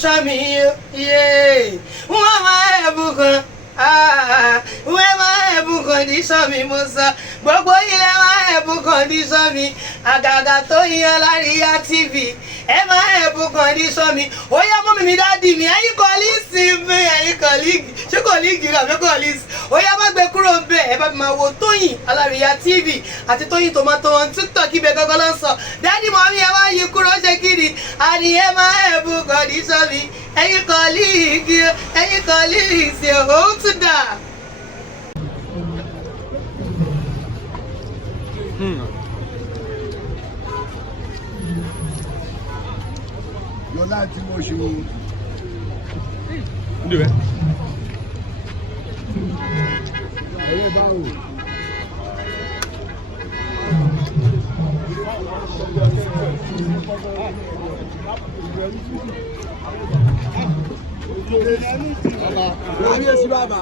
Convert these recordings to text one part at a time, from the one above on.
condition mi yé wọ́n máa ẹ̀bùn kan wọ́n máa ẹ̀bùn condition mi mo sọ gbogbo ilẹ̀ máa ẹ̀bùn condition mi àgàgà tó yan Láríyá TV ẹ máa ẹ̀bùn condition mi ó yá mọ́mí mi dáàdì mi ẹ̀yin kọ́líìsì mi ẹ̀yin kọ́líìgì ṣé kọ́líìgì rà mí kọ́líìsì ó yá má gbé kúrò ń bẹ̀ ẹ bá mi máa wo Tóyìn Láríyá TV àti Tóyìn Tomato on TikTok ibẹ̀ gangan ló ń sọ dáàdì mọ́mí ẹ máa yí kúrò ṣe kiri àní ẹ máa ẹ̀bùn condition mi ẹ̀yin kọ́líìsì ó tún dà. Yọlá tí mo ṣe o. Ndé bẹ́ẹ̀. Ẹyẹ báwo. Kábíyèsí bàbá.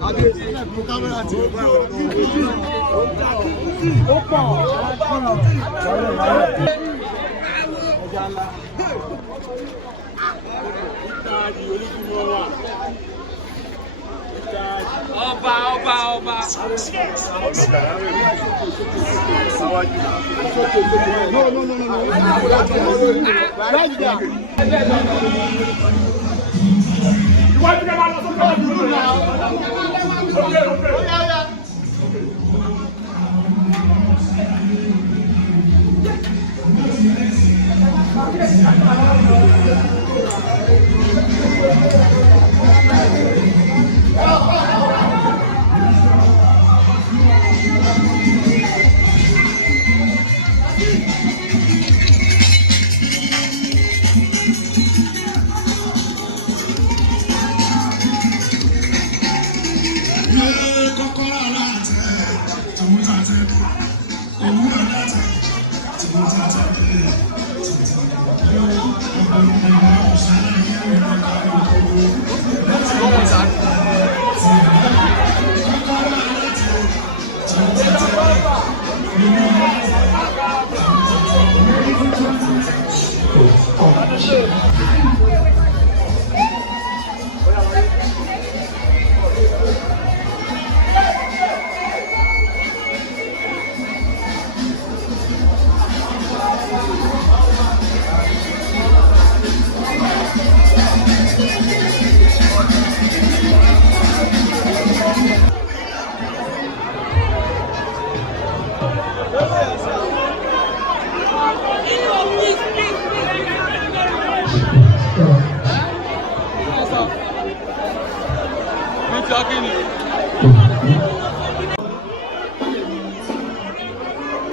Kábíyèsí fún kámẹ́rà tí ó bá wọn. Ó pọ̀. Ọba.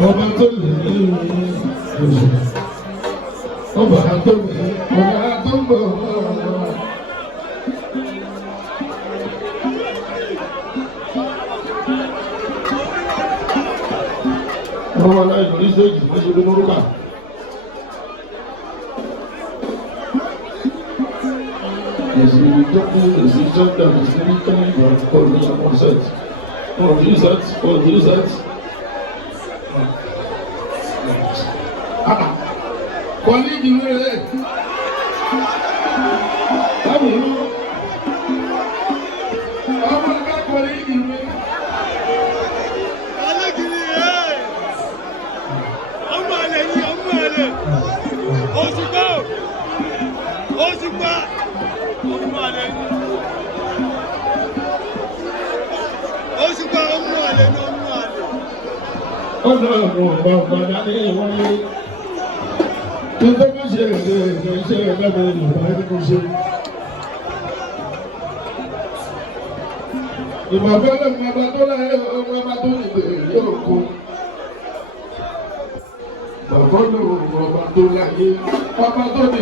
Ọba tó lè ọba tó lè ọba tó ń bọ̀ ọba láì ní sẹ́yìn ní ṣe lórúkà. Èsì ìjọba èsì ìjọba èsì ìjọba ọ̀rọ̀ ìyàwó sẹ́t ọ̀rọ̀ sẹ́t. Kọ́líìgì wẹ̀rẹ̀ báwo ló ọmọ ẹgbẹ́ kọ́líìgì wẹ̀. Kọ́líìgì ni ọmọ àlè ni ọmọ àlè Òṣùpá ọmọ àlè ni Òṣùpá ọmọ àlè ni ọmọ àlè. Ọlọ́run ọba ọ̀gbọ̀dá ní ìwọlé. Tọ́jọ́ bá ṣe èdè iṣẹ́ ẹgbẹ́ Yorùbá nínú ṣe. Ìbàbẹ́lẹ̀ ọba tó láyé ọba tó lè yóò kó. Bàbọ́lù ọba tó láyé ọba tó lè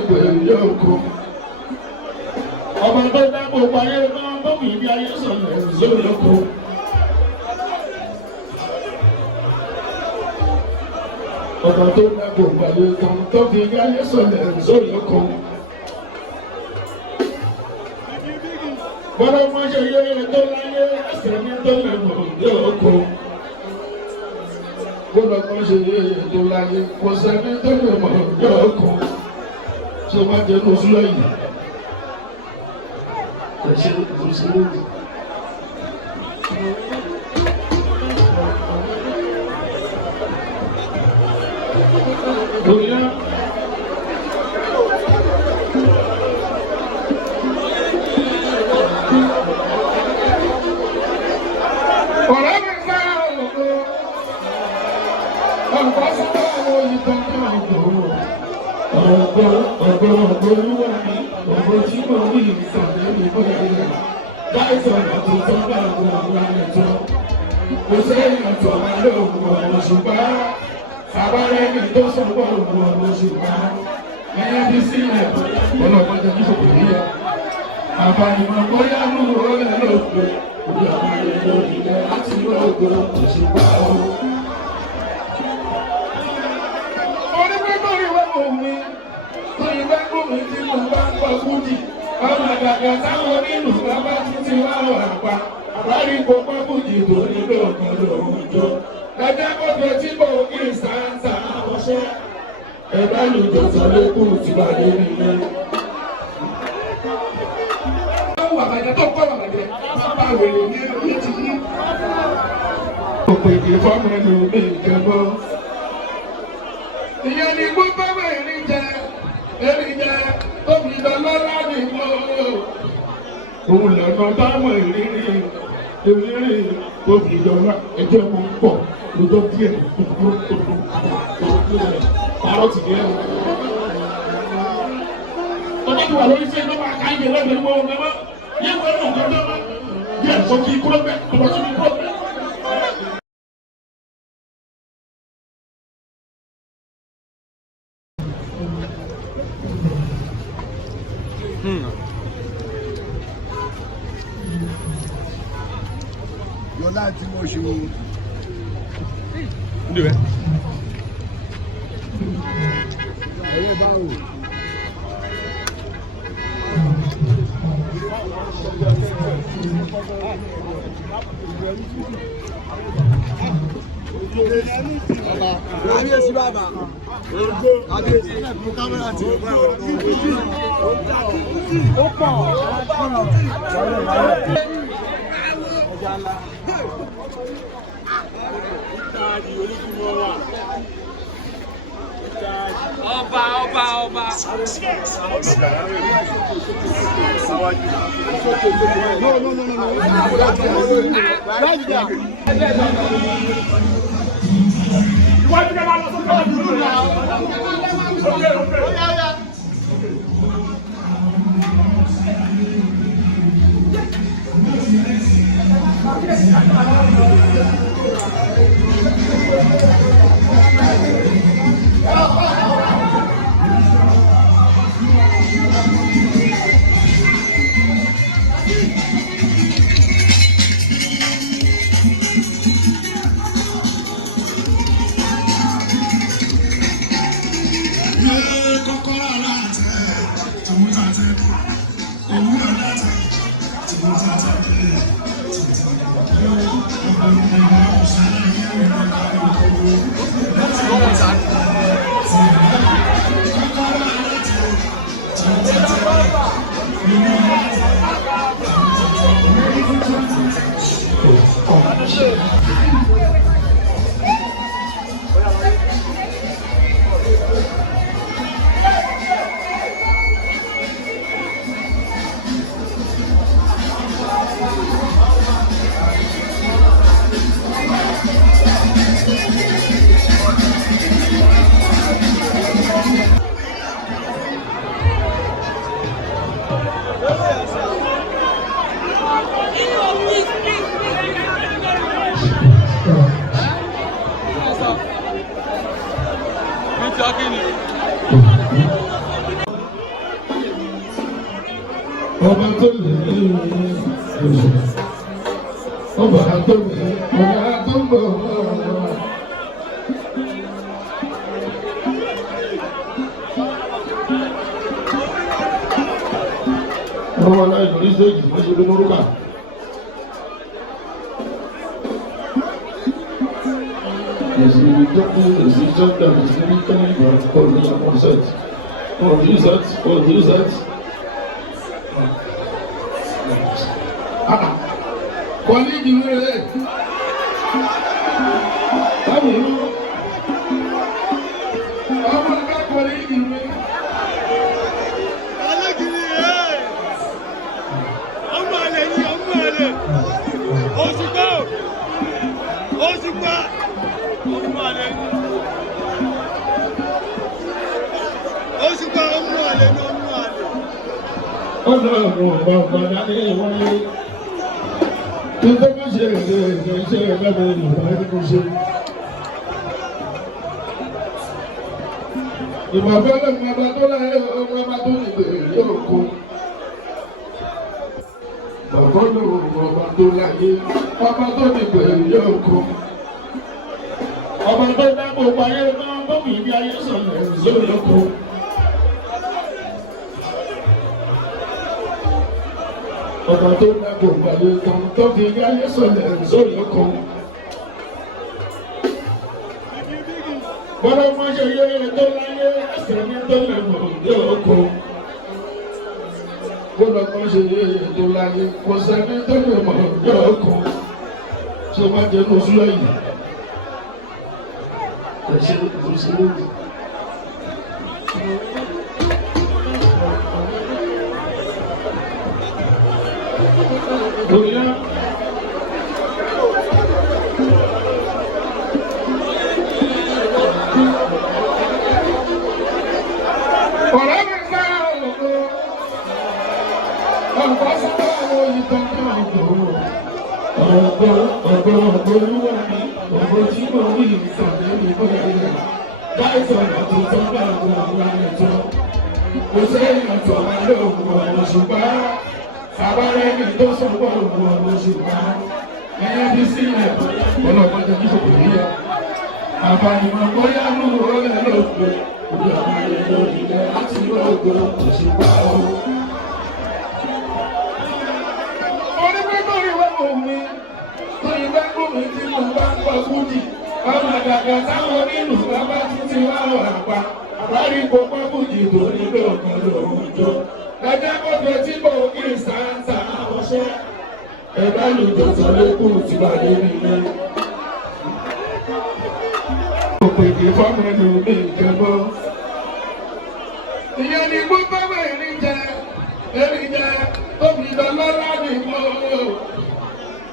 yóò kó. Ọba tó dá gbogbo ayé náà tó kì í bí ayé sọ̀rọ̀ lórí kó. Ọba tó dá gbogbo ayé kan tó fi bí ayé sọ̀rọ̀ lórí kó. Bọ́lá wọn ṣe yé tó láyé ẹsẹ̀ ní tó lè mọ̀ yóò kó. Bọ́lá wọn ṣe yé tó láyé kò sẹ́ni tó lè mọ̀ yóò kó. ṣé máa jẹ́ lóṣù lẹ́yìn ẹ̀ṣẹ́ lóṣù lẹ́yìn. Bóyá ọ̀rẹ́ mi gbá òkú ọ̀pọ̀ sọ́dọ̀ àwọn ìtàn náà gbòòrò ọ̀gbọ̀n olúwa mi ọ̀gbọ̀n tí mo rí ìsàlẹ̀ mi bọ́ọ̀lù láìsàn àti sọ́dọ̀ àwọn ọ̀gbọ̀n ẹ̀jọ́ kò sẹ́yìn ọ̀tọ̀ alẹ́ ògùn ọ̀rọ̀ ṣùgbọ́n àbárẹ́ni tó sọ̀rọ̀ ògùn ọ̀rọ̀ ṣùgbọ́n ẹ̀yà bí sílẹ̀ ọlọ́mọdé ní ṣòkòtò yẹ àbánimọ̀ bóyá mú ọ̀rẹ́ lọ́gbọ̀n òbí àbárẹ́ lórí ilẹ̀ láti lọ́gbọ̀n ṣùgbọ́n ó. Omi tó ìwé gómi tí mo bá ń pọ̀ kújì ọmọ àgbàgbà táwọn nínú bàbá títí wá wà pa àbárí gbogbo kújì tó nílò ọ̀kan lòun jọ lọ́jọ́ gbogbo tí mo kí sáńsà ọṣẹ́ ẹ̀bá lùjọ sọ lókùn tí wà lórí ilé. Wàbàjẹ́ tó kọ́ wàbàjẹ́ pápá wèrè ní orí ti yí. Òpèdè fọ́mọ ẹnu mi ìjẹ́bọ́. Ìyẹn ni gbogbo ẹ̀rí jẹ tóbi lọ́lọ́lá ní mọ́. Òun lọ́nà báwọn ìrírí tóbi lọ́lá ẹjọ́ mọ́ pọ̀ lọ́jọ́ díẹ̀ pàrọ̀ tì ní ẹ̀rọ. Ọjọ́ tí wà lórí sí ẹgbẹ́ máa ká ìgbẹ́ lọ́gbẹ̀ẹ́ ní wọ́n mẹ́mọ́ yẹ́ wọ́n náà kọjọ́ mọ́ yẹ́ sọ kí kúrò bẹ́ẹ̀ tọ́wọ́ sí kúrò bẹ́ẹ̀. Yọlá tí mo ṣe o. Ndé wẹ́. Ẹyẹ báwo? Kábíyèsí bàbá. Kábíyèsí mo kámẹ́rà tí o bá ọ̀rọ̀ ó pọ̀. Ọba. Ọba tó lè ní ọba tó lè ọba tó bọ̀ ọba láì lórí stéèjì nítorí lórúkà. Èsì ìjókòó èsì ìjọba èsì ìkẹ́lẹ́ ìgbà pọ̀ ní àwọn sẹ́ẹ̀tì. Oh, use that. Oh, use that. Colleague, you really. How are you? How are you, colleague? Oh no, but I didn't want to. You don't share ọba tó dábò gbàgbé kan tó fi yáyé sọlẹ̀ sórí kan. Bọ́lá wọn ṣe yé tó láyé ẹsẹ̀ ní tó lè mọ̀ ní oko. Bọ́lá wọn ṣe yé tó láyé kò sẹ́ni tó lè mọ̀ ní oko. Ṣé wọ́n jẹ́ kó sílẹ̀ yìí? Kò sí kò sí lórí.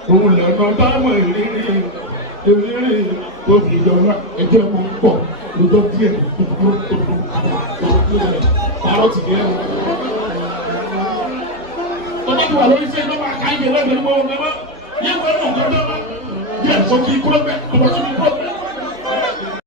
Òun lẹ́nu báwọn ìrírí obìnrin ẹjọ́ mú pọ̀ lójó díẹ̀ pàrọ̀ tì ní ẹ̀rọ. Ọjọ́ tí wà lórí sí ẹgbẹ́ máa ká ìgbẹ́ lọ́gbẹ̀ẹ́ mọ́ ọmọ ẹgbẹ́ yẹ́ wọ́n ẹ̀rọ ọ̀gá ọjọ́ máa yẹ́ ẹ̀sọ́ kí kúrò bẹ́ẹ̀ ọmọ tí mi kúrò bẹ́ẹ̀.